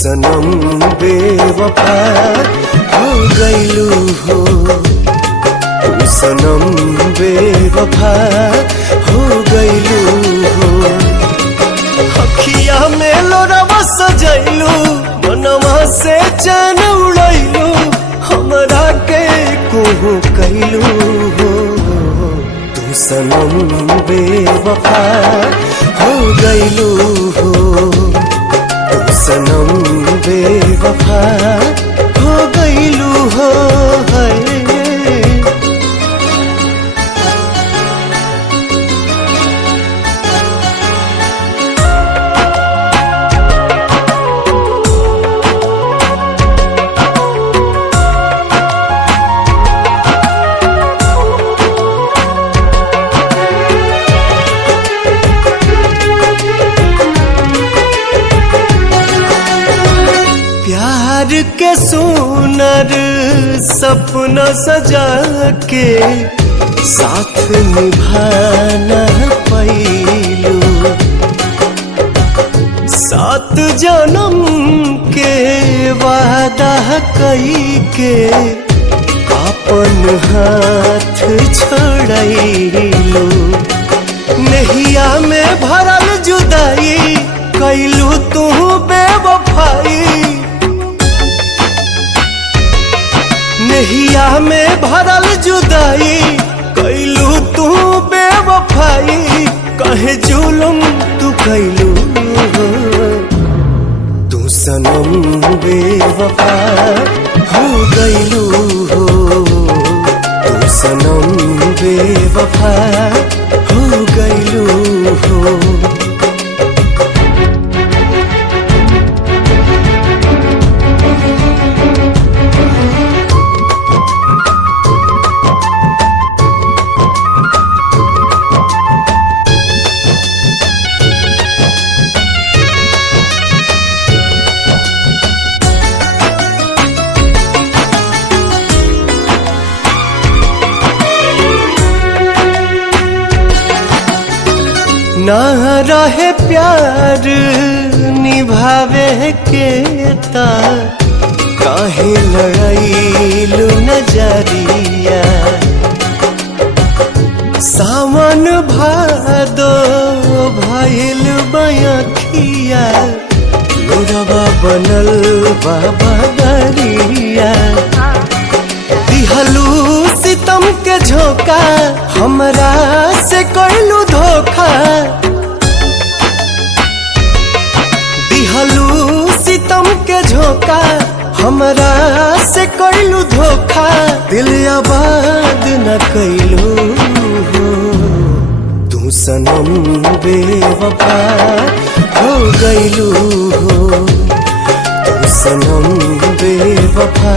सनम बेवफा हो गईलू हो, तू सनम बेवफा हो गईलू हो। अखिया में लोरावा सजैलू, मनवा से चैन उड़ैलू, हमरा के कोहू कैलू हो, तू सनम बेवफा हो गईलू हो, तू सनम बेवफा हो गईलू हो। प्यार के सुनर सपना सजा के साथ निभाना पैलू, 7 जन्म के वादा कई के अपन हाथ छोड़ैलू। नहिया में भरल जुदाई कैलू तू बेवफाई, नहिया में भरल जुदाई कैलू तू बेवफाई, कहे जुलुम तू कैलू हो, तू सनम बेवफा हो गईलू हो, तू सनम बेवफा हो गईलू हो। ना रहे प्यार निभावे के ता काहे लड़ाईलू नजरिया, सावन भादो भइल बयखिया, लोरवा बनल बाबा दरिया। दिहलू सितम के झोंका, हमरा से कैलू धोखा, दिहलू सितम के झोंका, हमरा से कैलू धोखा, दिल आबाद न कैलू हो, तू सनम बेवफा हो गईलू हो, तू सनम बेवफा